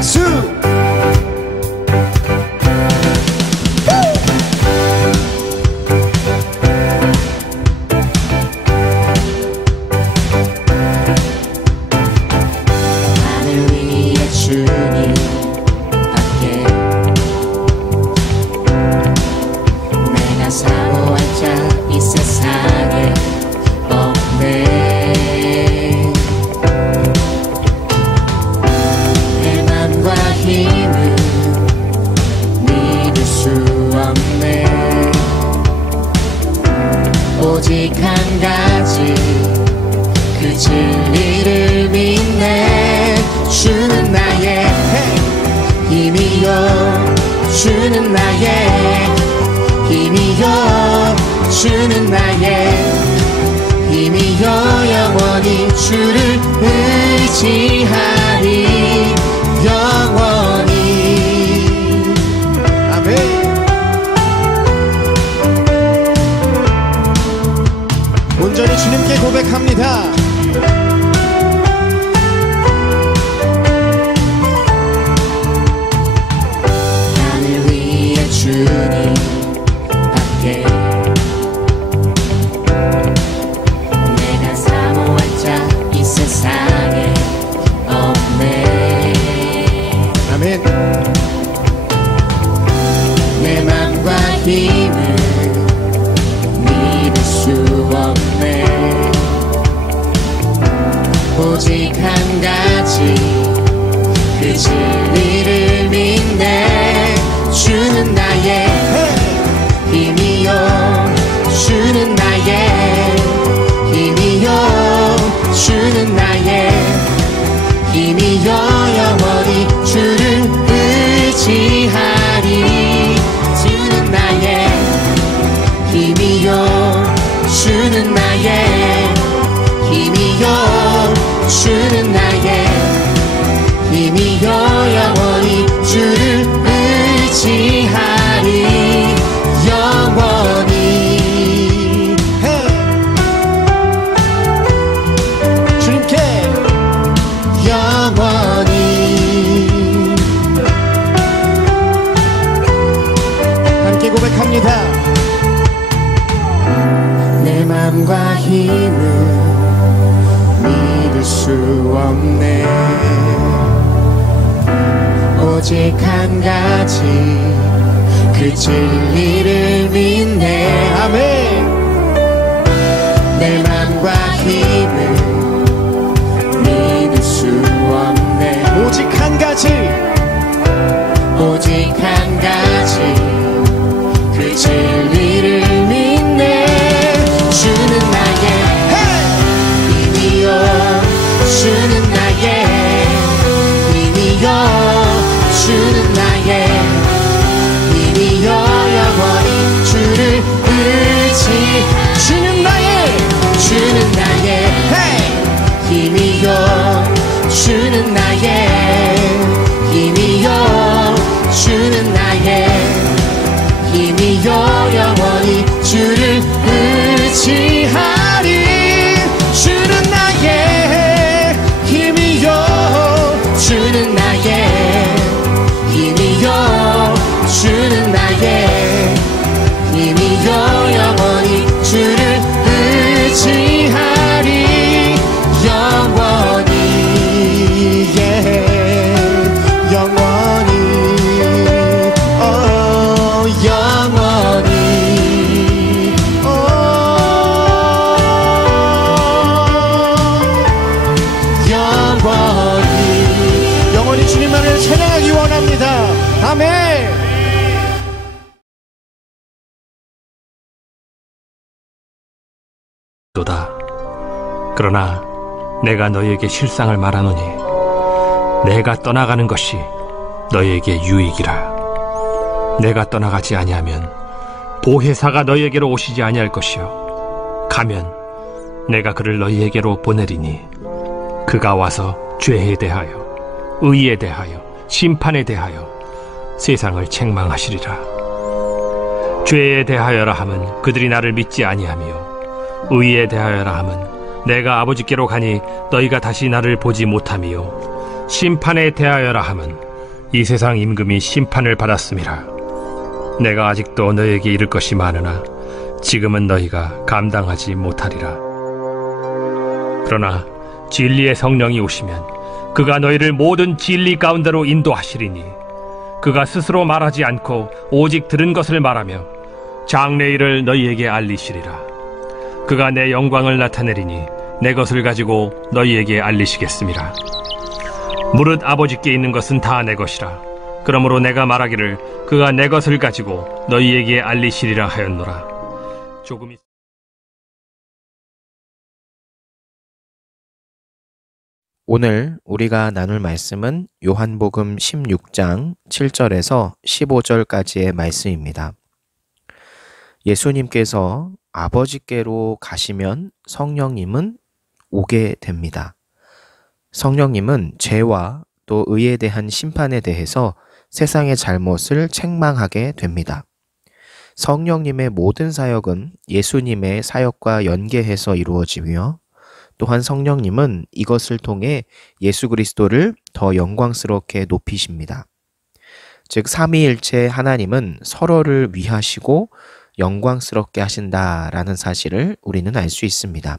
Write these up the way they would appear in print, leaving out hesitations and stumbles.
박수. 오직 한 가지 그 진리를 믿네. 주는 나의 힘이요, 주는 나의 힘이요, 주는 나의 힘이요. 영원히 주를 의지하리. 영원히. 아멘. 온전히 주님께 고백합니다. 하늘 위에 주님 밖에 내가 사모할 자 이 세상에 없네. 아멘. 내 맘과 힘을 믿을 수 없네. 오직 한 가지 그 진리를 믿네. 주는 나의 힘이요, 주는 나의 힘이요, 주는 나의 힘이요. 영원히 주를 의지하리. 주는 나의 힘이요, 주는 나의 힘이요, 주는 나의 힘이요. 영원히 주를 의지하리. 영원히. 주님께 영원히. 함께 고백합니다. 내 맘과 힘을 믿을 수 없네. 오직 한 가지 그 진리를 믿네. 아멘. 내 맘과 힘을 믿을 수 없네. 오직 한 가지, 오직 한 가지 그 진리를 믿네. 주는 나의 힘이요, 주는 나의 힘이요, 주는 나의 힘이요. 영원히 주를 의지. 주는 나의 힘이요, 주는 나의 힘이요, 주는 나의 힘이요. 영원히 주를 의지하리. 주는 나의 힘이요, 주는 나의 힘이요, 주는 나의 힘이요. 영원히 주를 의지하리. 영원히. 영원히. 영원히. 영원히 주님만을 찬양하기 원합니다. 아멘. 도다. 그러나 내가 너희에게 실상을 말하노니 내가 떠나가는 것이 너희에게 유익이라. 내가 떠나가지 아니하면 보혜사가 너희에게로 오시지 아니할 것이요, 가면 내가 그를 너희에게로 보내리니 그가 와서 죄에 대하여 의에 대하여 심판에 대하여 세상을 책망하시리라. 죄에 대하여라 함은 그들이 나를 믿지 아니하며, 의에 대하여라 함은 내가 아버지께로 가니 너희가 다시 나를 보지 못하며, 심판에 대하여라 함은 이 세상 임금이 심판을 받았음이라. 내가 아직도 너에게 이를 것이 많으나 지금은 너희가 감당하지 못하리라. 그러나 진리의 성령이 오시면 그가 너희를 모든 진리 가운데로 인도하시리니 그가 스스로 말하지 않고 오직 들은 것을 말하며 장래일을 너희에게 알리시리라. 그가 내 영광을 나타내리니 내 것을 가지고 너희에게 알리시겠음이라. 무릇 아버지께 있는 것은 다 내 것이라. 그러므로 내가 말하기를 그가 내 것을 가지고 너희에게 알리시리라 하였노라. 오늘 우리가 나눌 말씀은 요한복음 16장 7절에서 15절까지의 말씀입니다. 예수님께서 아버지께로 가시면 성령님은 오게 됩니다. 성령님은 죄와 또 의에 대한 심판에 대해서 세상의 잘못을 책망하게 됩니다. 성령님의 모든 사역은 예수님의 사역과 연계해서 이루어지며 또한 성령님은 이것을 통해 예수 그리스도를 더 영광스럽게 높이십니다. 즉 삼위일체 하나님은 서로를 위하시고 영광스럽게 하신다라는 사실을 우리는 알 수 있습니다.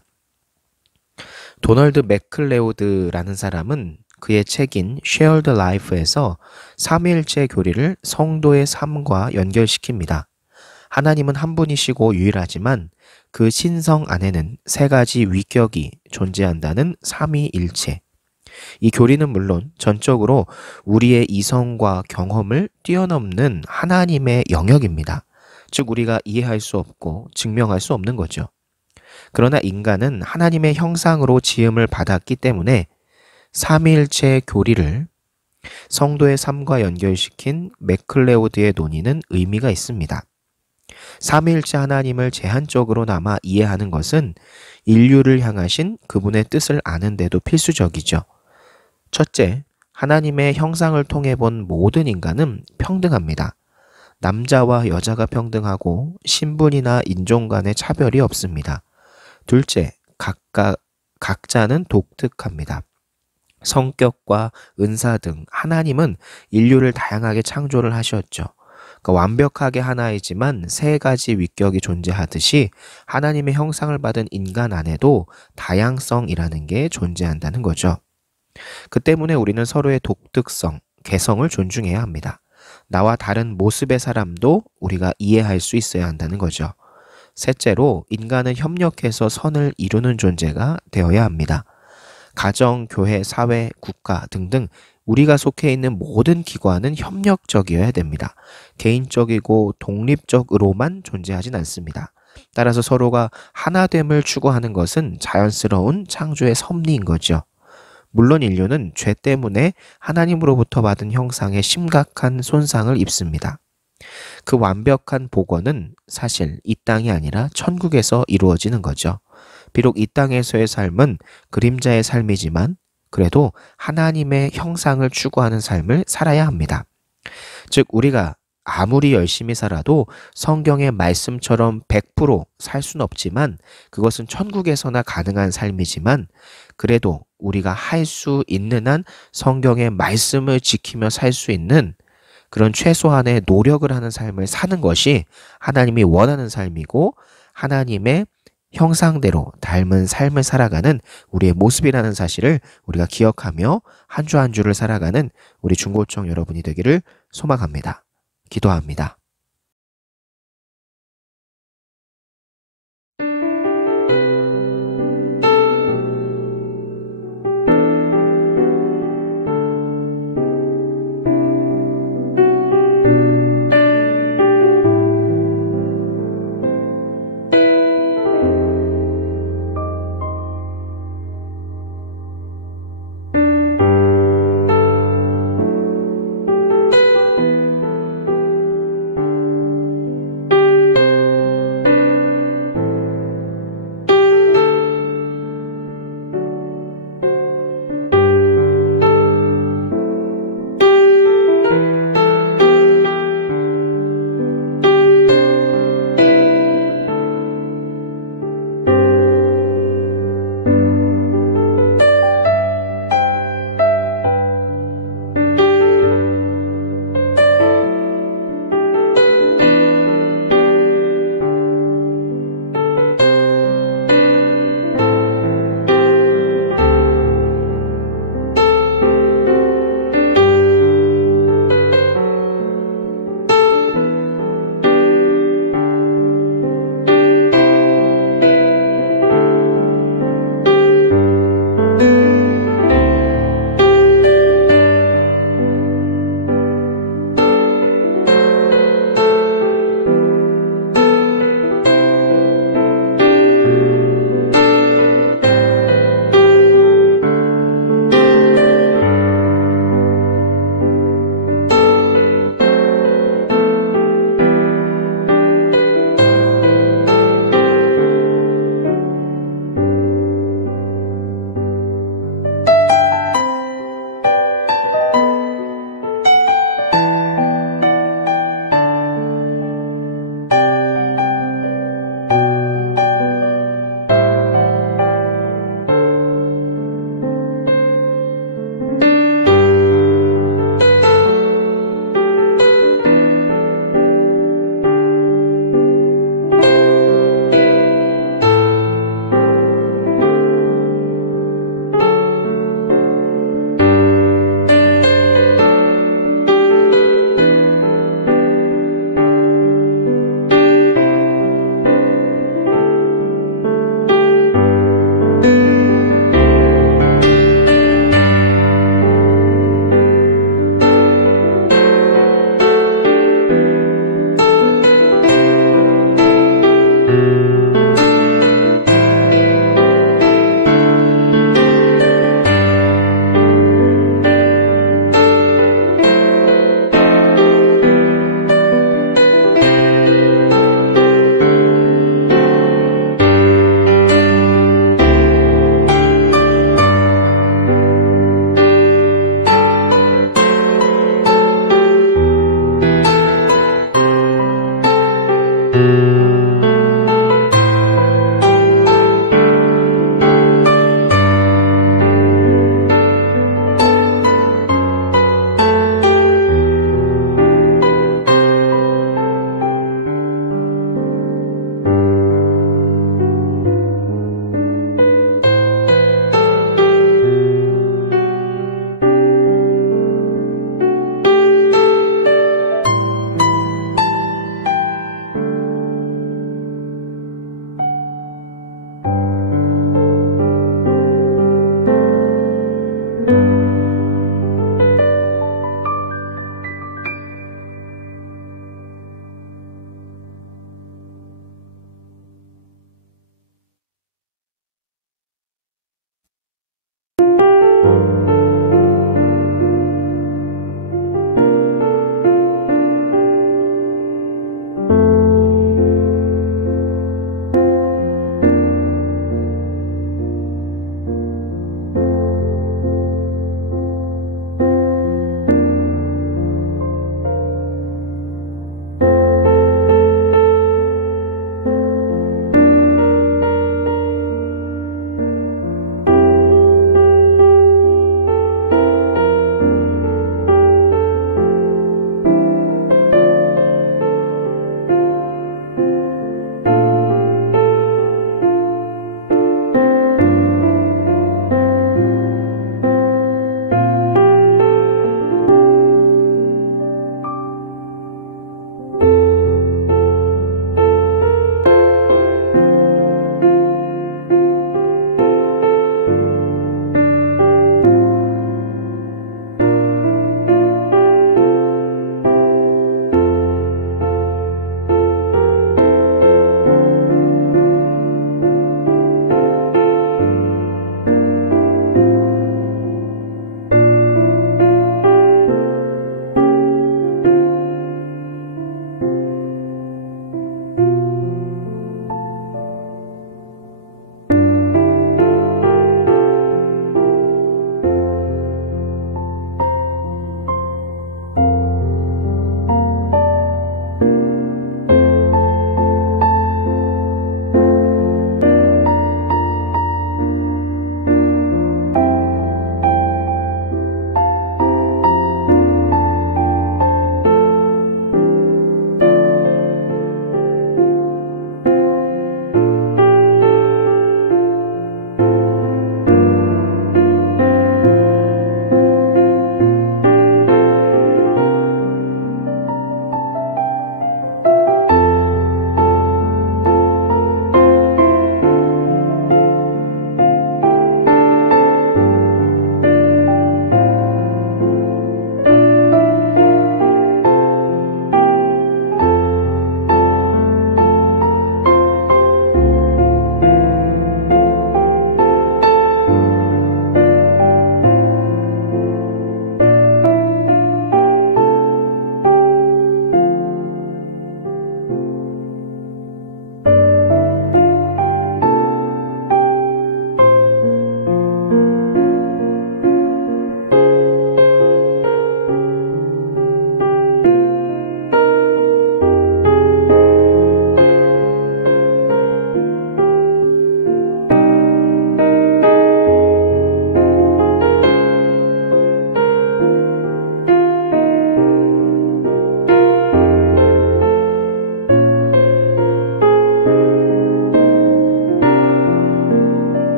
도널드 맥클레오드라는 사람은 그의 책인 Shared Life에서 삼위일체 교리를 성도의 삶과 연결시킵니다. 하나님은 한 분이시고 유일하지만 그 신성 안에는 세 가지 위격이 존재한다는 삼위일체. 이 교리는 물론 전적으로 우리의 이성과 경험을 뛰어넘는 하나님의 영역입니다. 즉 우리가 이해할 수 없고 증명할 수 없는 거죠. 그러나 인간은 하나님의 형상으로 지음을 받았기 때문에 삼위일체 교리를 성도의 삶과 연결시킨 맥클레오드의 논의는 의미가 있습니다. 삼위일체 하나님을 제한적으로나마 이해하는 것은 인류를 향하신 그분의 뜻을 아는 데도 필수적이죠. 첫째, 하나님의 형상을 통해 본 모든 인간은 평등합니다. 남자와 여자가 평등하고 신분이나 인종 간의 차별이 없습니다. 둘째, 각자는 독특합니다. 성격과 은사 등 하나님은 인류를 다양하게 창조를 하셨죠. 그러니까 완벽하게 하나이지만 세 가지 위격이 존재하듯이 하나님의 형상을 받은 인간 안에도 다양성이라는 게 존재한다는 거죠. 그 때문에 우리는 서로의 독특성, 개성을 존중해야 합니다. 나와 다른 모습의 사람도 우리가 이해할 수 있어야 한다는 거죠. 셋째로 인간은 협력해서 선을 이루는 존재가 되어야 합니다. 가정, 교회, 사회, 국가 등등 우리가 속해 있는 모든 기관은 협력적이어야 됩니다. 개인적이고 독립적으로만 존재하진 않습니다. 따라서 서로가 하나됨을 추구하는 것은 자연스러운 창조의 섭리인 거죠. 물론 인류는 죄 때문에 하나님으로부터 받은 형상에 심각한 손상을 입습니다. 그 완벽한 복원은 사실 이 땅이 아니라 천국에서 이루어지는 거죠. 비록 이 땅에서의 삶은 그림자의 삶이지만 그래도 하나님의 형상을 추구하는 삶을 살아야 합니다. 즉 우리가 아무리 열심히 살아도 성경의 말씀처럼 100% 살 수는 없지만 그것은 천국에서나 가능한 삶이지만 그래도 우리가 할 수 있는 한 성경의 말씀을 지키며 살 수 있는 그런 최소한의 노력을 하는 삶을 사는 것이 하나님이 원하는 삶이고 하나님의 형상대로 닮은 삶을 살아가는 우리의 모습이라는 사실을 우리가 기억하며 한 주 한 주를 살아가는 우리 중고청 여러분이 되기를 소망합니다. 기도합니다.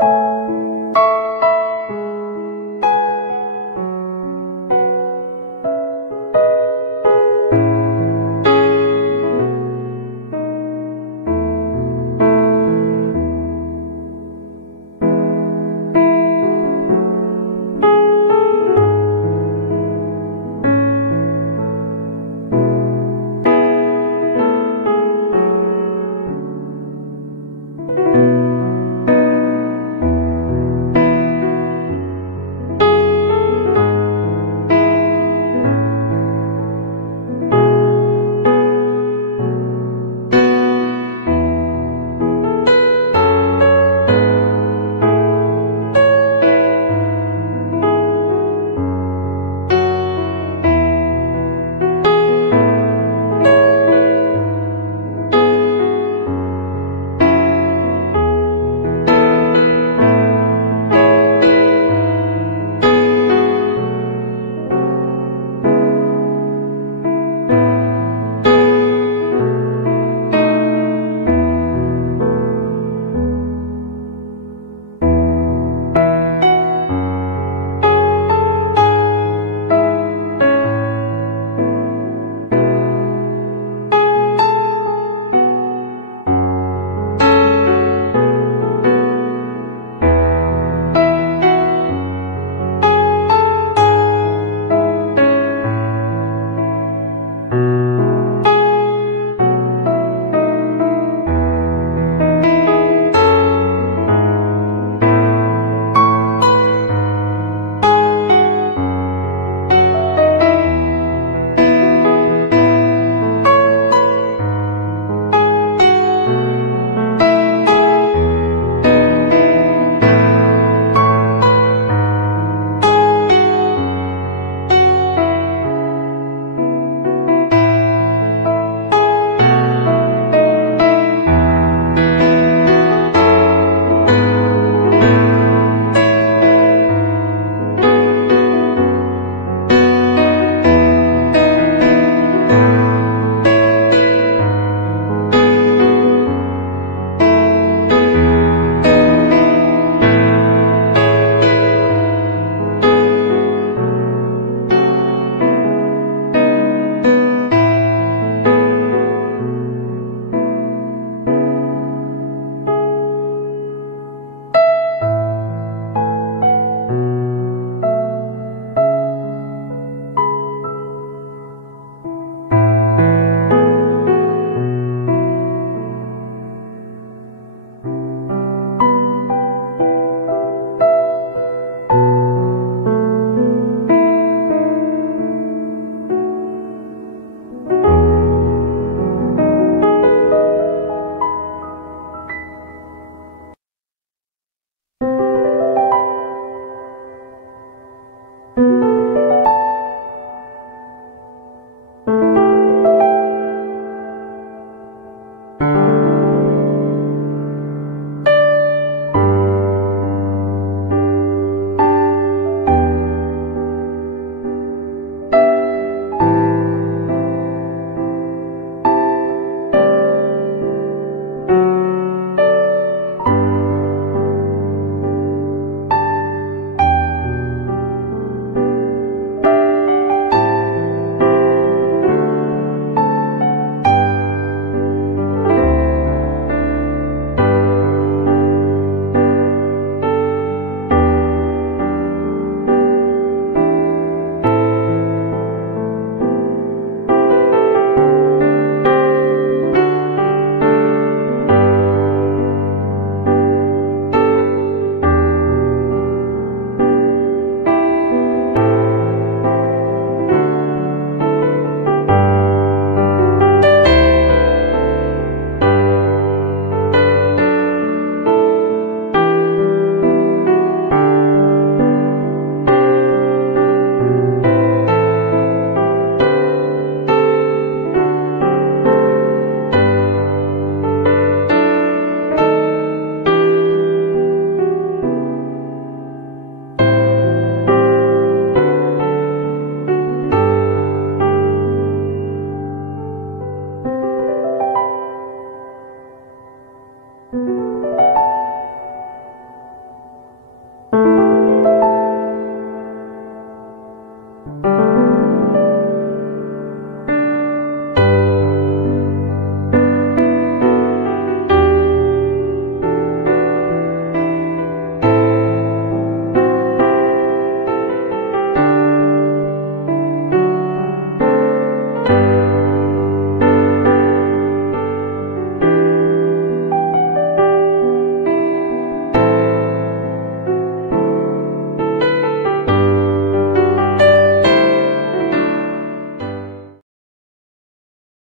아멘.